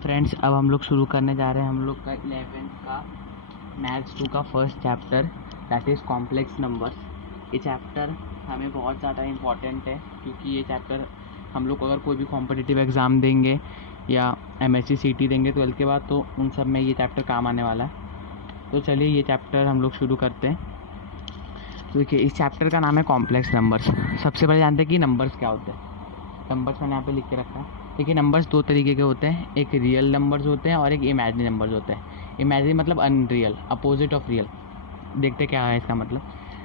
Friends, अब हम लोग शुरू करने जा रहे हैं हम लोग का 11th का मैथ्स 2 का first chapter, that is complex numbers. ये चैप्टर हमें बहुत ज़्यादा इम्पॉर्टेंट है क्योंकि ये चैप्टर हम लोग अगर कोई भी कॉम्पिटिटिव एग्ज़ाम देंगे या MSc CT देंगे 12th के बाद, तो उन सब में ये चैप्टर काम आने वाला है। तो चलिए ये चैप्टर हम लोग शुरू करते हैं। तो देखिए, इस चैप्टर का नाम है कॉम्प्लेक्स नंबर्स। सबसे पहले जानते हैं कि नंबर्स क्या होते हैं। नंबर्स मैंने यहाँ पे लिख के रखा है। देखिए, नंबर्स दो तरीके के होते हैं, एक रियल नंबर्स होते हैं और एक इमेजिनरी नंबर्स होते हैं। इमेजिनरी मतलब अनरियल, अपोजिट ऑफ रियल। देखते क्या है इसका मतलब।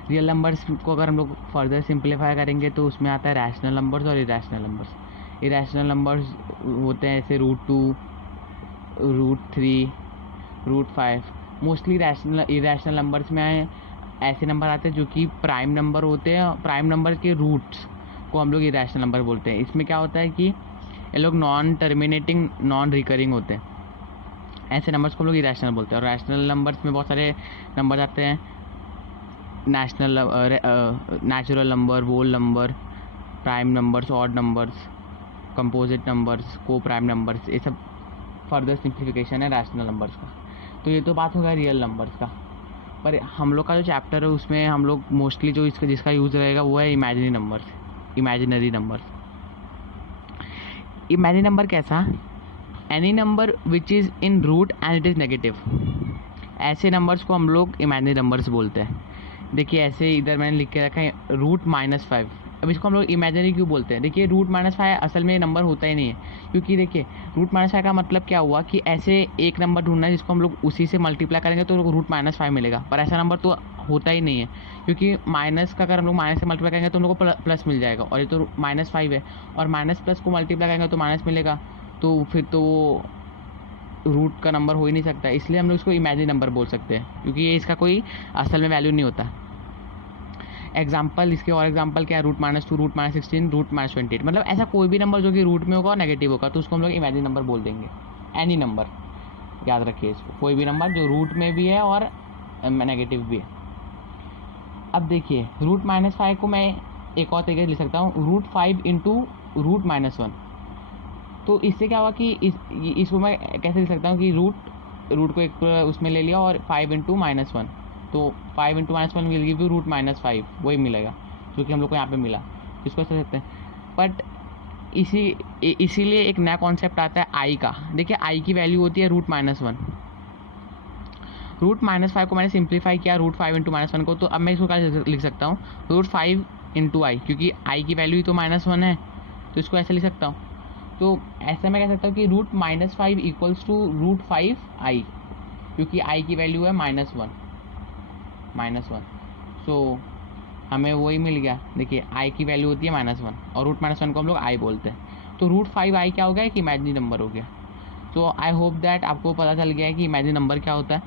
रियल नंबर्स को अगर हम लोग फर्दर सिंप्लीफाई करेंगे तो उसमें आता है रैशनल नंबर्स और इरेशनल नंबर्स। इरेशनल नंबर्स होते हैं ऐसे √2, √3, √5। मोस्टली इरेशनल नंबर्स में ऐसे नंबर आते हैं जो कि प्राइम नंबर होते हैं। प्राइम नंबर के रूट्स को हम लोग इरेशनल नंबर बोलते हैं। इसमें क्या होता है कि ये लोग नॉन टर्मिनेटिंग, नॉन रिकरिंग होते हैं। ऐसे नंबर्स को हम लोग इरेशनल बोलते हैं। और रैशनल नंबर्स में बहुत सारे नंबर आते हैं, natural number, whole number, prime numbers, odd numbers, composite numbers, coprime numbers. ये सब फर्दर सिंप्लीफिकेशन है रैशनल नंबर्स का। तो ये तो बात हो गया रियल नंबर्स का। पर हम लोग का जो चैप्टर है उसमें हम लोग मोस्टली जो जिसका यूज़ रहेगा वो है imaginary numbers. Imaginary numbers, imaginary number कैसा? Any number which is in root and it is negative. ऐसे नंबर्स को हम लोग इमेजिनरी नंबर्स बोलते हैं। देखिए, ऐसे इधर मैंने लिख के रखा है √-5। अब इसको हम लोग इमेजिनरी क्यों बोलते हैं? देखिए, √-5 असल में नंबर होता ही नहीं है, क्योंकि देखिए √-5 का मतलब क्या हुआ कि ऐसे एक नंबर ढूंढना है जिसको हम लोग उसी से मल्टीप्लाई करेंगे तो √-5 मिलेगा। पर ऐसा नंबर तो होता ही नहीं है, क्योंकि माइनस का अगर हम लोग माइनस से मल्टीप्लाई करेंगे तो हम लोग को प्लस मिल जाएगा, और ये तो -5 है, और माइनस प्लस को मल्टीप्लाई करेंगे तो माइनस मिलेगा। तो फिर तो रूट का नंबर हो ही नहीं सकता। इसलिए हम लोग इसको इमेजिनरी नंबर बोल सकते हैं, क्योंकि ये इसका कोई असल में वैल्यू नहीं होता। एग्जाम्पल, इसके और एग्जाम्पल क्या है? √-2, √-16, √-28। मतलब ऐसा कोई भी नंबर जो कि रूट में होगा और नेगेटिव होगा तो उसको हम लोग इमेजिनरी नंबर बोल देंगे। एनी नंबर, याद रखिए इसको, कोई भी नंबर जो रूट में भी है और नेगेटिव भी है। अब देखिए, √-5 को मैं एक और तरीके से लिख सकता हूँ, √5 × √-1। तो इससे क्या हुआ कि इसको मैं कैसे लिख सकता हूँ कि रूट को एक उसमें ले लिया और 5 × -1, तो 5 × -1 विल गिव यू √-5, वही मिलेगा जो कि हम लोग को यहाँ पे मिला। इसको समझ सकते हैं। बट इसीलिए एक नया कॉन्सेप्ट आता है आई का। देखिए, आई की वैल्यू होती है √-1। √-5 को मैंने सिंप्लीफाई किया √5 × -1 को, तो अब मैं इसको क्या लिख सकता हूँ? √5 × आई, क्योंकि आई की वैल्यू ही तो -1 है, तो इसको ऐसे लिख सकता हूँ। तो ऐसा मैं कह सकता हूँ कि √-5 = √5i, क्योंकि आई की वैल्यू है -1। सो हमें वही मिल गया। देखिए, आई की वैल्यू होती है -1 और √-1 को हम लोग आई बोलते हैं। तो √5i क्या हो गया? एक इमेजिनरी नंबर हो गया। तो आई होप दैट आपको पता चल गया है कि इमेजिनरी नंबर क्या होता है।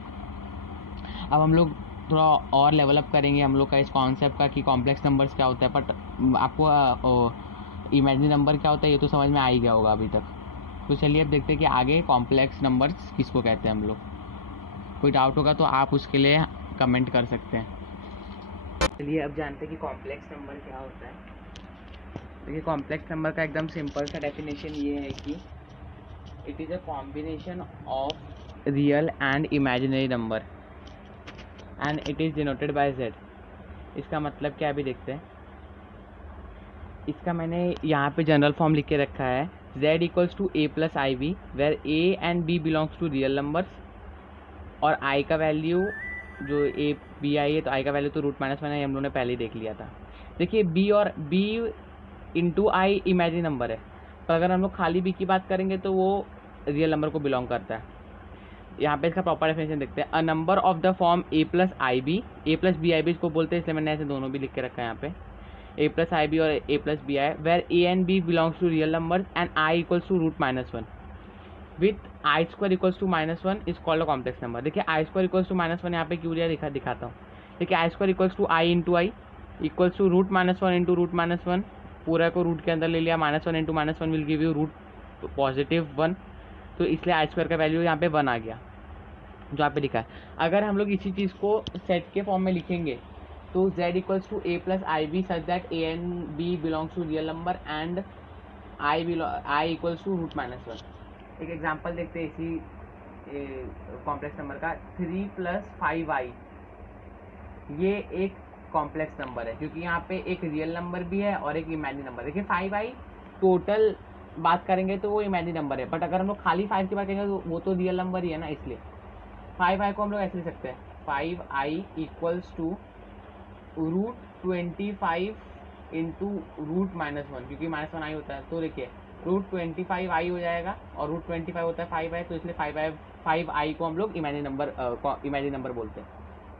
अब हम लोग थोड़ा और लेवल अप करेंगे हम लोग का इस कॉन्सेप्ट का कि कॉम्प्लेक्स नंबर्स क्या होता है। बट आपको इमेजिनरी नंबर क्या होता है ये तो समझ में आ ही गया होगा अभी तक। तो चलिए अब देखते हैं कि आगे कॉम्प्लेक्स नंबर्स किसको कहते हैं हम लोग। कोई डाउट होगा तो आप उसके लिए कमेंट कर सकते हैं। चलिए अब जानते हैं कि कॉम्प्लेक्स नंबर क्या होता है। देखिए, कॉम्प्लेक्स नंबर का एकदम सिंपल सा डेफिनेशन ये है कि it is a combination of real and imaginary number and it is denoted by Z। इसका मतलब क्या अभी देखते हैं। इसका मैंने यहाँ पे जनरल फॉर्म लिख के रखा है, Z = A + IB, where A and B belongs to real numbers, और I का वैल्यू जो A B I है, तो I का वैल्यू तो √-1 है, हम लोगों ने पहले ही देख लिया था। देखिए, B और B × I इमेजिनरी नंबर है, पर अगर हम लोग खाली B की बात करेंगे तो वो रियल नंबर को बिलोंग करता है। यहाँ पे इसका प्रॉपर डेफिनेशन देखते हैं। A number of the form A + IB, A + BIB इसको बोलते हैं, इसलिए मैंने ऐसे दोनों भी लिख के रखा है यहाँ पे, A + IB और A + BI, where A and B belongs to real numbers and I = √-1 with I² = -1 is called a complex number। देखिए, I² = -1 यहाँ पे क्यों दिया दिखाता हूँ। देखिए, I² = I × I = √-1 × √-1, पूरा को रूट के अंदर ले लिया, -1 × -1 विल गिव यू √+1, तो इसलिए I² का वैल्यू यहाँ पे 1 आ गया जो यहाँ पे लिखा है। अगर हम लोग इसी चीज़ को सेट के फॉर्म में लिखेंगे तो Z = A + IB such that A and B belongs to real number and I = √-1। एक एग्जांपल देखते हैं इसी कॉम्प्लेक्स नंबर का। 3 + 5i ये एक कॉम्प्लेक्स नंबर है, क्योंकि यहाँ पे एक रियल नंबर भी है और एक इमेजिनरी नंबर। देखिए 5i टोटल बात करेंगे तो वो इमेजिनरी नंबर है, बट अगर हम लोग खाली 5 की बात करेंगे तो वो तो रियल नंबर ही है ना, इसलिए 5i को हम लोग ऐसे लिख सकते हैं 5i = √25 इंटू √-1, क्योंकि -1i होता है। तो देखिए √25i हो जाएगा और √25 होता है 5i, तो इसलिए 5i को हम लोग इमेजिनरी नंबर बोलते हैं।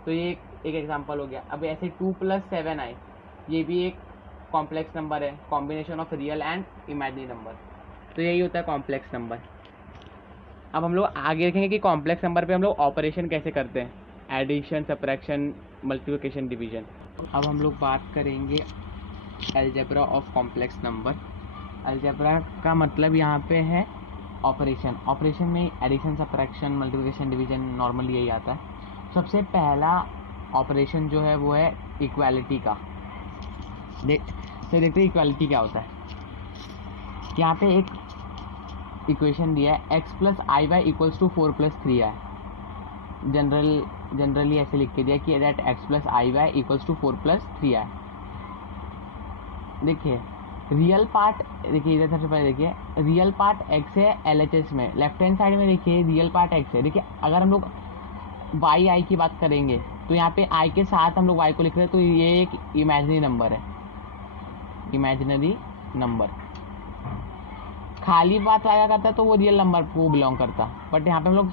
तो ये एक एग्जांपल हो गया। अब ऐसे 2 + 7i ये भी एक कॉम्प्लेक्स नंबर है, combination of real and imaginary number. तो यही होता है कॉम्प्लेक्स नंबर। अब हम लोग आगे देखेंगे कि कॉम्प्लेक्स नंबर पे हम लोग ऑपरेशन कैसे करते हैं, एडिशन, सब्ट्रैक्शन, मल्टीप्लिकेशन, डिवीजन। अब हम लोग बात करेंगे algebra of complex number. Algebra का मतलब यहाँ पे है ऑपरेशन। ऑपरेशन में addition, subtraction, multiplication, division normally यही आता है। सबसे पहला ऑपरेशन जो है वो है इक्वालिटी का। देखते हैं इक्वालिटी क्या होता है। यहाँ पे एक इक्वेशन दिया है x + iy = 4 + 3i। जनरली ऐसे लिख के दिया कि दैट x + iy = 4 + 3i। देखिए रियल पार्ट, देखिए इधर सबसे पहले देखिए रियल पार्ट x है LHS में, लेफ्ट हैंड साइड में देखिए रियल पार्ट x है। देखिए अगर हम लोग y की बात करेंगे तो यहाँ पे i के साथ हम लोग y को लिख रहे हैं, तो ये एक इमेजिनरी नंबर है, इमेजिनरी नंबर। खाली बात आया करता तो वो रियल नंबर को बिलोंग करता, बट यहाँ पे हम लोग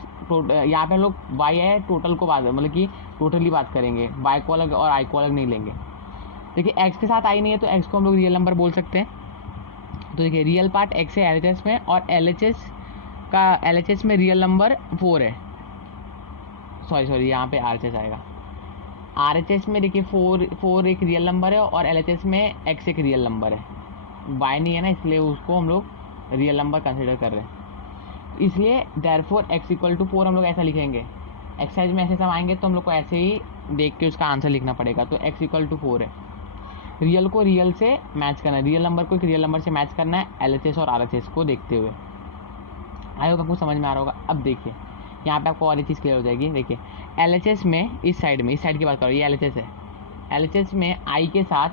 y है टोटल को बात, मतलब कि टोटली बात करेंगे, y को अलग और i को अलग नहीं लेंगे। देखिए x के साथ i नहीं है तो x को हम लोग रियल नंबर बोल सकते हैं। तो देखिए रियल पार्ट x है LHS में, और LHS में रियल नंबर 4 है। सॉरी यहाँ पे RHS आएगा। RHS में देखिए 4 एक रियल नंबर है और LHS में x एक रियल नंबर है। y नहीं है ना, इसलिए उसको हम लोग रियल नंबर कंसिडर कर रहे हैं। इसलिए देयरफॉर x = 4 हम लोग ऐसा लिखेंगे। एक्सरसाइज में ऐसे समाएंगे तो हम लोग को ऐसे ही देख के उसका आंसर लिखना पड़ेगा। तो x = 4 है। रियल को रियल से मैच करना है, रियल नंबर को एक रियल नंबर से मैच करना है LHS और RHS को देखते हुए। आई होप आपको समझ में आ रहा होगा। अब देखिए यहाँ पे आपको और एक चीज़ क्लियर हो जाएगी। देखिए LHS में इस साइड की बात करो, ये LHS है। LHS में i के साथ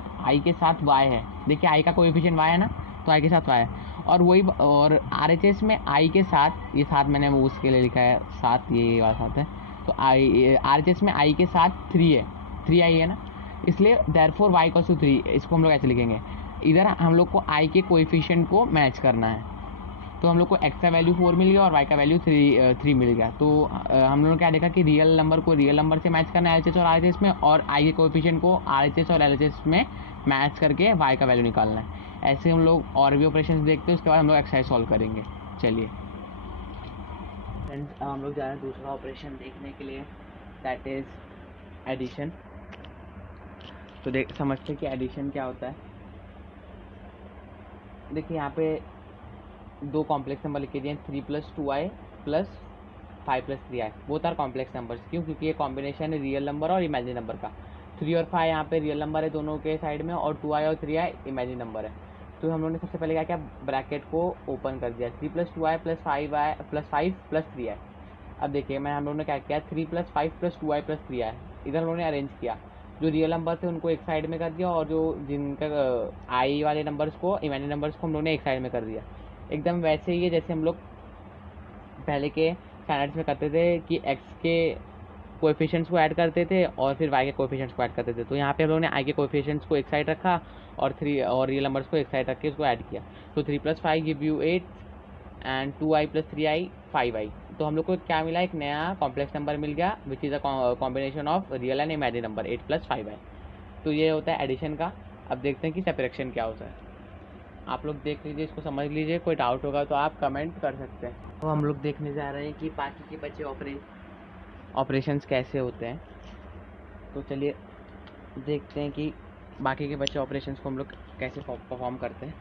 y है। देखिए i का कोएफिशिएंट y है ना, तो i के साथ y है। और और RHS में i के साथ, ये साथ मैंने उसके लिए लिखा है, साथ ये वाला साथ है। तो RHS में i के साथ 3 है, 3i है ना, इसलिए देयरफॉर y = 3। इसको हम लोग ऐसे लिखेंगे। इधर हम लोग को i के कोएफिशिएंट को मैच करना है, तो हम लोग को x का वैल्यू 4 मिल गया और y का वैल्यू 3 मिल गया। तो हम लोगों ने क्या देखा कि रियल नंबर को रियल नंबर से मैच करना है LHS और RHS में, और i के कोएफिशिएंट को RHS और LHS में मैच करके y का वैल्यू निकालना है। ऐसे हम लोग और भी ऑपरेशंस देखते हैं, उसके बाद हम लोग एक्सरसाइज सॉल्व करेंगे। चलिए फ्रेंड्स, हम लोग जा रहे हैं दूसरा ऑपरेशन देखने के लिए, दैट इज़ एडिशन। तो समझते हैं कि एडिशन क्या होता है। देखिए यहाँ पे 2 कॉम्प्लेक्स नंबर लिखे दिए, 3 + 2i + 5 + 3i। Both are complex numbers. क्यों? क्योंकि ये कॉम्बिनेशन है रियल नंबर और इमेजिनरी नंबर का। 3 और 5 यहाँ पे रियल नंबर है दोनों के साइड में, और 2i और 3i इमेजिनरी नंबर है। तो हम लोगों ने सबसे पहले क्या किया, ब्रैकेट को ओपन कर दिया, 3 + 2i + 5 + 3i। अब देखिए हम लोगों ने क्या किया, 3 + 5 + 2i + 3i इधर हम लोगों ने अरेंज किया। जो रियल नंबर थे उनको एक साइड में कर दिया, और जो जिनका आई वाले नंबर्स को, इमेजिनरी नंबर्स को हम लोगों ने एक साइड में कर दिया। एकदम वैसे ही है जैसे हम लोग पहले के स्टैंडर्ड्स में करते थे कि x के कोएफिशिएंट्स को ऐड करते थे और फिर y के कोएफिशिएंट्स को ऐड करते थे। तो यहाँ पे हम लोगों ने i के कोएफिशिएंट्स को एक साइड रखा और रियल नंबर्स को एक साइड रख के इसको ऐड किया। तो 3 + 5 give you 8 and 2i + 3i 5i। तो हम लोग को क्या मिला, एक नया कॉम्प्लेक्स नंबर मिल गया, which is a combination of real and imaginary number, 8 + 5i। तो ये होता है एडिशन का। अब देखते हैं कि सब्ट्रैक्शन क्या होता है। आप लोग देख लीजिए, इसको समझ लीजिए, कोई डाउट होगा तो आप कमेंट कर सकते हैं। तो हम लोग देखने जा रहे हैं कि बाकी के बचे ऑपरेशंस कैसे होते हैं। तो चलिए देखते हैं कि बाकी के बचे ऑपरेशंस को हम लोग कैसे परफॉर्म करते हैं।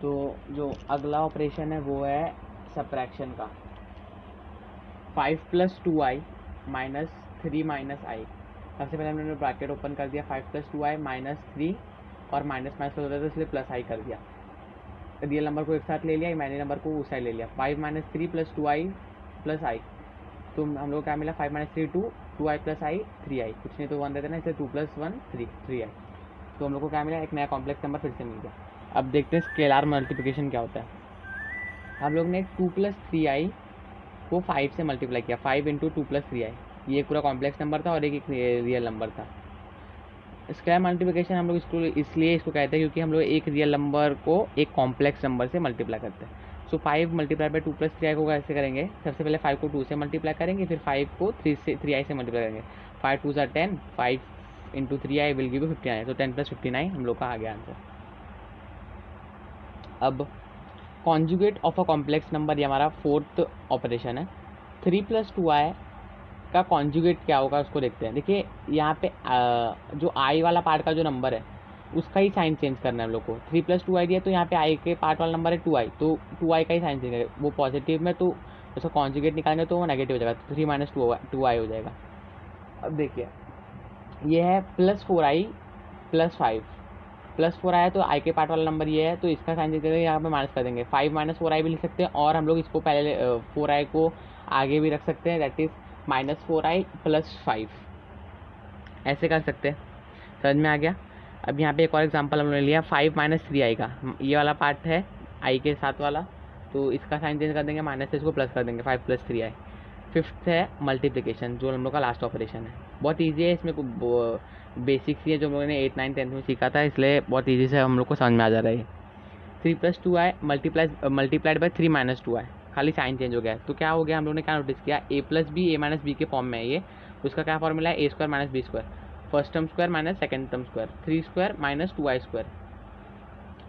तो जो अगला ऑपरेशन है वो है सब्ट्रैक्शन का। 5 + 2i - 3 - i। सबसे पहले हमने ब्रैकेट ओपन कर दिया, 5 + 2i - 3, और माइनस होता है तो इसलिए +i कर दिया। रियल नंबर को एक साथ ले लिया, इमेजिनरी नंबर को उस साइड ले लिया। 5 - 3 + 2i + i, तो हम लोग क्या मिला 5 - 3 2, 2i + i 3i, कुछ नहीं तो 1 रहता ना, इसलिए 2 + 1 3i। तो हम लोग को क्या मिला, एक नया कॉम्प्लेक्स नंबर फिर से मिल गया। अब देखते हैं स्केलर मल्टीप्लिकेशन क्या होता है। हम लोग ने 2 + 3i को 5 से मल्टीप्लाई किया, 5 × 2 + 3i, ये पूरा कॉम्प्लेक्स नंबर था और एक रियल नंबर था। स्केलर मल्टीप्लिकेशन हम लोग इसलिए इसको कहते हैं क्योंकि हम लोग एक रियल नंबर को एक कॉम्प्लेक्स नंबर से मल्टीप्लाई करते हैं। सो 5 × 2 + 3i को कैसे करेंगे, सबसे पहले 5 को 2 से मल्टीप्लाई करेंगे, फिर 5 को 3i से मल्टीप्लाई करेंगे। 5 2 = 10, 5 × 3i विल गिव यू 59, तो 10 + 59 हम लोग का आ गया आंसर। अब conjugate of a complex number, ये हमारा 4th ऑपरेशन है। 3 + 2i का कॉन्जुगेट क्या होगा उसको देखते हैं। देखिए यहाँ पे जो i वाला पार्ट का जो नंबर है उसका ही साइन चेंज करना है हम लोग को। 3 + 2i दिया तो यहाँ पे i के पार्ट वाला नंबर है 2i, तो 2i का ही साइन चेंज करेंगे, वो पॉजिटिव में, तो उसका कॉन्जुगेट निकालेंगे तो वो नेगेटिव हो जाएगा, तो 3 - 2i हो जाएगा। अब देखिए ये है +4i + 5, +4 आया तो i के पार्ट वाला नंबर ये है, तो इसका साइन चेंज करके यहाँ पे माइनस कर देंगे। 5 - 4i भी लिख सकते हैं, और हम लोग इसको पहले 4i को आगे भी रख सकते हैं, दैट इज़ -4i + 5, ऐसे कर सकते हैं। समझ में आ गया। अब यहाँ पे एक और एग्जांपल हमने लिया 5 - 3i का, ये वाला पार्ट है i के साथ वाला, तो इसका साइन चेंज कर देंगे, माइनस से इसको प्लस कर देंगे, 5 + 3i। 5th है मल्टीप्लिकेशन, जो हम लोग का लास्ट ऑपरेशन है। बहुत ईजी है, इसमें बेसिक्स ही है जो हम लोगों ने 8, 9, 10th में सीखा था, इसलिए बहुत ईजी से हम लोग को समझ में आ जा रहा है। 3 + 2i मल्टीप्लाइड बाय 3 - 2i, खाली साइन चेंज हो गया है। तो क्या हो गया, हम लोगों ने क्या नोटिस किया, a + b a - b के फॉर्म में है ये, उसका क्या फॉर्मूला है, a² - b², first term square minus second term square, 3² - 2i²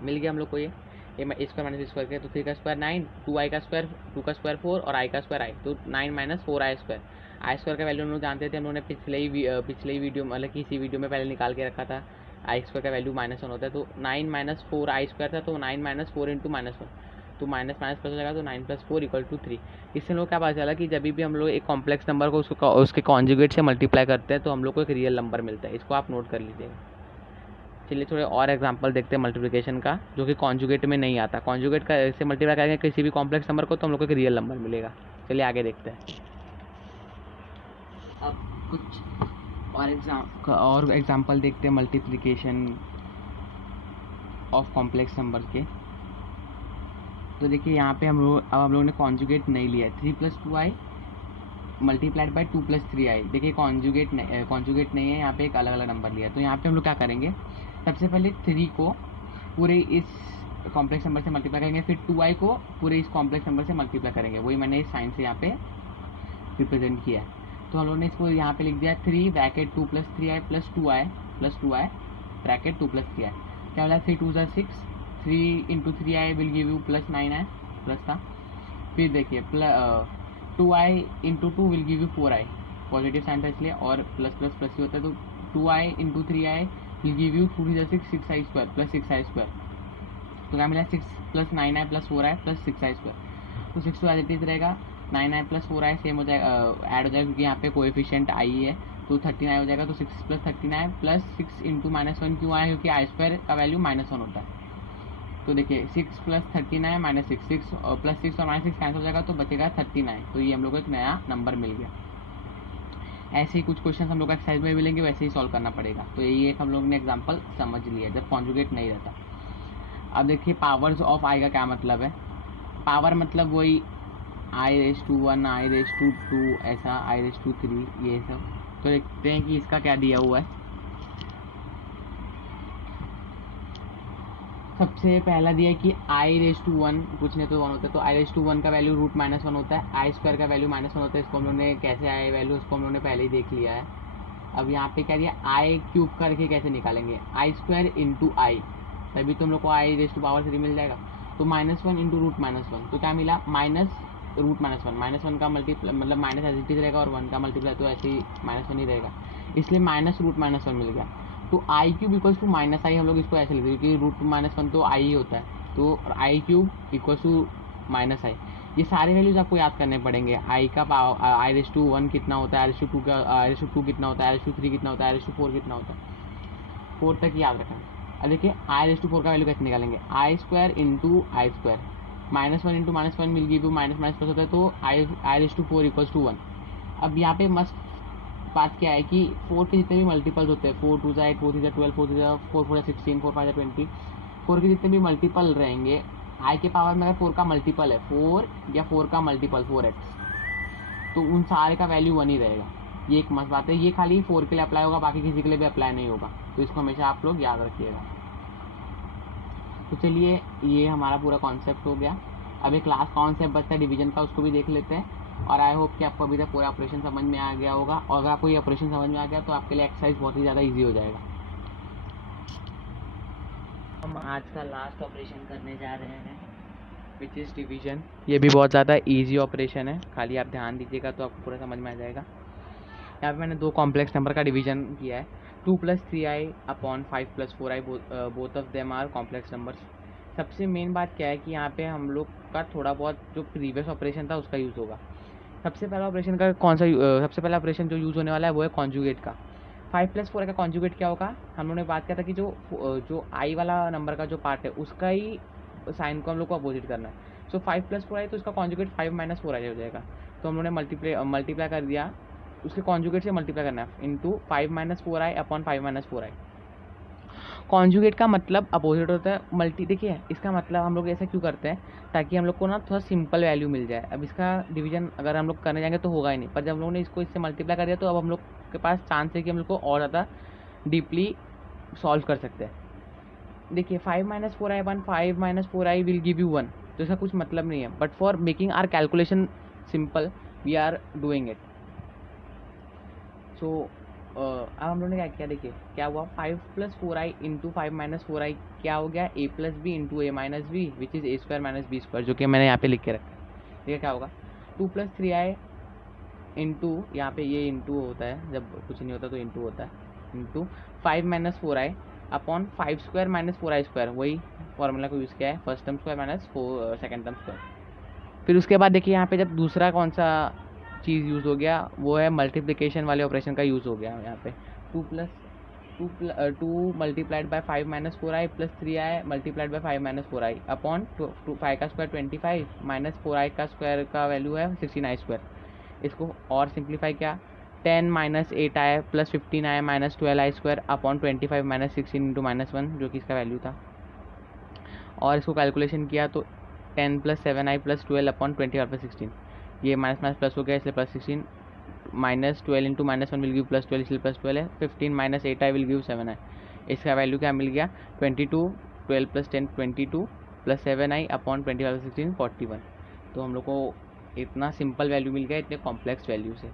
मिल गया हम लोग को ये a² - b² के, तो 3 का स्क्वायर 9, 2i का स्क्वायर 2 का स्क्वायर 4 और i का स्क्वायर i, तो 9 - 4i²। i² का वैल्यू हम लोग जानते थे, हम लोगों ने पिछले ही वीडियो मतलब किसी वीडियो में पहले निकाल के रखा था, i² का वैल्यू -1 होता है, तो 9 - 4i² था, तो 9 - 4 × -1, तो माइनस माइनस प्लस हो जाएगा, तो 9 + 4 = 3। इससे हम लोग क्या पता चला कि जब भी हम लोग एक कॉम्प्लेक्स नंबर को उसके कॉन्जुगेट से मल्टीप्लाई करते हैं तो हम लोग को एक रियल नंबर मिलता है, इसको आप नोट कर लीजिएगा। चलिए थोड़े और एग्जांपल देखते हैं मल्टीप्लिकेशन का, जो कि कॉन्जुगेट में नहीं आता। कॉन्जुगेट का से मल्टीप्लाई करेंगे किसी भी कॉम्प्लेक्स नंबर को तो हम लोग को एक रियल नंबर मिलेगा। चलिए आगे देखते हैं। अब कुछ और एग्जांपल देखते हैं मल्टीप्लिकेशन ऑफ कॉम्प्लेक्स नंबर के। तो देखिए यहाँ पे हम लोग ने कॉन्जुगेट नहीं लिया है। 3 + 2i मल्टीप्लाइड बाय 2 + 3i। देखिए कॉन्जुगेट नहीं है, यहाँ पे एक अलग अलग नंबर लिया है। तो यहाँ पे हम लोग क्या करेंगे, सबसे पहले 3 को पूरे इस कॉम्प्लेक्स नंबर से मल्टीप्लाई करेंगे, फिर 2i को पूरे इस कॉम्प्लेक्स नंबर से मल्टीप्लाई करेंगे, वही मैंने इस साइन से यहाँ पे रिप्रेजेंट किया है। तो हम लोगों ने इसको यहाँ पे लिख दिया 3 bracket 2 + 3i + 2i bracket 2 + 3i। क्या बोला, 3 2 = 6, 3 × 3i will give you +9i, plus था। फिर देखिए 2i × 2 will give you 4i, positive sign था इसलिए, और प्लस प्लस प्लस ही होता है, तो 2i × 3i will give you 2 × 6 6i² + 6i²। तो क्या मिला, 6 + 9i + 4i + 6i²। तो 6 तो एज इट इज रहेगा, 9i + 4i सेम हो जाएगा, ऐड हो जाएगा क्योंकि यहाँ पे कोएफिशिएंट i है, तो 39 हो जाएगा। तो 6 + 39 + 6 × -1 क्यों आया, क्योंकि i² का वैल्यू -1 होता है। तो देखिए 6 + 39 - 6, 6 और +6 और -6 कैंसिल हो जाएगा, तो बचेगा 39। तो ये हम लोग को एक नया नंबर मिल गया। ऐसे ही कुछ क्वेश्चन हम लोग एक्सरसाइज में मिलेंगे, वैसे ही सॉल्व करना पड़ेगा। तो यही एक हम लोग ने एग्जांपल समझ लिया जब कॉन्जुगेट नहीं रहता। अब देखिए पावर्स ऑफ i का क्या मतलब है। पावर मतलब वही i⁻1 i⁻2 ऐसा i⁻3 ये सब। तो देखते हैं कि इसका क्या दिया हुआ है। सबसे पहला दिया है कि i⁻1 कुछ नहीं तो 1 होता है, तो i⁻1 का वैल्यू √-1 होता है, i² का वैल्यू -1 होता है। इसको हम लोगों ने कैसे आया वैल्यू, उसको हम लोगों ने पहले ही देख लिया है। अब यहाँ पे क्या दिया, i³ करके कैसे निकालेंगे, i² × i, तभी तो हम लोग को i⁻3 मिल जाएगा। तो -1 × √-1, तो क्या मिला, -√-1, -1 का मल्टीप्लाई मतलब माइनस एज इट इज रहेगा, और 1 का मल्टीप्लाई तो ऐसे ही -1 ही रहेगा, इसलिए -√-1 मिल गया। तो i³ = -i, हम लोग इसको ऐसे लिखते हैं क्योंकि √-1 तो i ही होता है, तो i³ = -i। ये सारे वैल्यूज आपको याद करने पड़ेंगे। i का i⁻1 कितना होता है, i⁻2 कितना होता है, i⁻3 कितना होता है, i⁻4 कितना होता है, 4 तक याद रखना। अब देखिए i⁴ का वैल्यू कैसे निकालेंगे, i square into i square, -1 into -1 will give you minus minus plus होता है, तो i⁴ इक्वल्स टू 1। अब यहाँ पे मस्त बात क्या है कि 4 के जितने भी मल्टीपल्स होते हैं, 4 2 8, 4 3 12, 4 3 4 4 16, 4 5 20, 4 के जितने भी मल्टीपल रहेंगे, आई के पावर में अगर 4 का मल्टीपल है 4 या 4 का मल्टीपल 4x, तो उन सारे का वैल्यू 1 ही रहेगा। ये एक मस्त बात है, ये खाली 4 के लिए अप्लाई होगा, बाकी किसी के लिए भी अप्लाई नहीं होगा, तो इसको हमेशा आप लोग याद रखिएगा। तो चलिए ये हमारा पूरा कॉन्सेप्ट हो गया। अब एक लास्ट कॉन्सेप्ट बचता है डिवीजन का, उसको भी देख लेते हैं। और आई होप कि आपको अभी तक पूरा ऑपरेशन समझ में आ गया होगा, और अगर आपको ये ऑपरेशन समझ में आ गया तो आपके लिए एक्सरसाइज बहुत ही ज़्यादा ईजी हो जाएगा। हम आज का लास्ट ऑपरेशन करने जा रहे हैं, विच इज़ डिवीजन। ये भी बहुत ज़्यादा ईजी ऑपरेशन है, खाली आप ध्यान दीजिएगा तो आपको पूरा समझ में आ जाएगा। यहाँ पे मैंने 2 कॉम्प्लेक्स नंबर का डिवीजन किया है, 2 + 3i upon 5 + 4i, both of them are complex numbers. सबसे मेन बात क्या है कि यहाँ पे हम लोग का थोड़ा बहुत जो प्रीवियस ऑपरेशन था उसका यूज़ होगा। सबसे पहला ऑपरेशन का कौन सा सबसे पहला ऑपरेशन जो यूज़ होने वाला है वो है कॉन्जुगेट का। 5 + 4 का कॉन्जुगेट क्या होगा, हम लोगों ने बात किया था कि जो आई वाला नंबर का जो पार्ट है उसका ही साइन को हम लोग को अपोजिट करना है। सो 5 + 4i, तो इसका कॉन्जुगेट 5 - 4i हो जाएगा। तो हम लोगों ने मल्टीप्लाई कर दिया, उसके कॉन्जुगेट से मल्टीप्लाई करना है into 5 - 4i upon 5 - 4i। Conjugate का मतलब अपोजिट होता है मल्टी। देखिए इसका मतलब हम लोग ऐसा क्यों करते हैं, ताकि हम लोग को ना थोड़ा सिंपल वैल्यू मिल जाए। अब इसका डिवीजन अगर हम लोग करने जाएंगे तो होगा ही नहीं, पर जब हम लोगों ने इसको इससे मल्टीप्लाई कर दिया तो अब हम लोग के पास चांस है कि हम लोग को और ज़्यादा डीपली सॉल्व कर सकते हैं। देखिए 5 - 4i upon 5 - 4i will give you 1, तो इसका कुछ मतलब नहीं है, but for making our calculation simple we are doing it. So अब हम लोगों ने क्या किया, देखिए क्या हुआ, 5 + 4i इंटू 5 - 4i क्या हो गया, a + b into a - b which is a² - b², जो कि मैंने यहाँ पे लिख के रखा है। ठीक है, क्या होगा 2 + 3i इंटू, यहाँ पे ये इंटू होता है, जब कुछ नहीं होता तो इंटू होता है, इंटू 5 - 4i अपॉन 5² - 4i², वही फॉर्मूला को यूज़ किया है, first term square minus second term square. फिर उसके बाद देखिए यहाँ पे जब दूसरा कौन सा चीज़ यूज़ हो गया, वो है मल्टीप्लिकेशन वाले ऑपरेशन का यूज़ हो गया यहाँ पे। 2 multiplied by 5 - 4i plus 3i multiplied by 5 - 4i upon 5 का स्क्वायर 25 माइनस 4i का स्क्वायर का वैल्यू है 16i²। इसको और सिंप्लीफाई किया, 10 - 8i plus 15i minus 12i² upon 25 - 16 into -1, जो कि इसका वैल्यू था। और इसको कैलकुलेशन किया तो 10 + 7i प्लस 12 अपॉन 25 + 16, ये माइनस माइनस प्लस हो गया इसलिए +16, माइनस 12 इंटू -1 विल गिव +12 इसलिए +12 है, 15 - 8i विल गिव 7i। इसका वैल्यू क्या मिल गया, 22, 12 + 10 22 प्लस 7i अपॉन 25 + 16 41। तो हम लोग को इतना सिंपल वैल्यू मिल गया इतने कॉम्प्लेक्स वैल्यू से।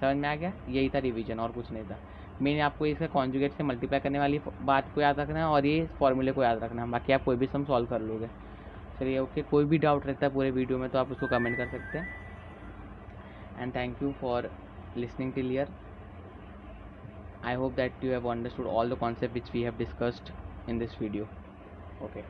समझ में आ गया, यही था डिवीजन और कुछ नहीं था। मैंने आपको इसका कॉन्जुगेट से मल्टीप्लाई करने वाली बात को याद रखना है और ये फॉर्मूले को याद रखना है, बाकी आप कोई भी सम सॉल्व कर लोगे। चलिए ओके, कोई भी डाउट रहता है पूरे वीडियो में तो आप उसको कमेंट कर सकते हैं। And thank you for listening till here. I hope that you have understood all the concepts which we have discussed in this video. Okay.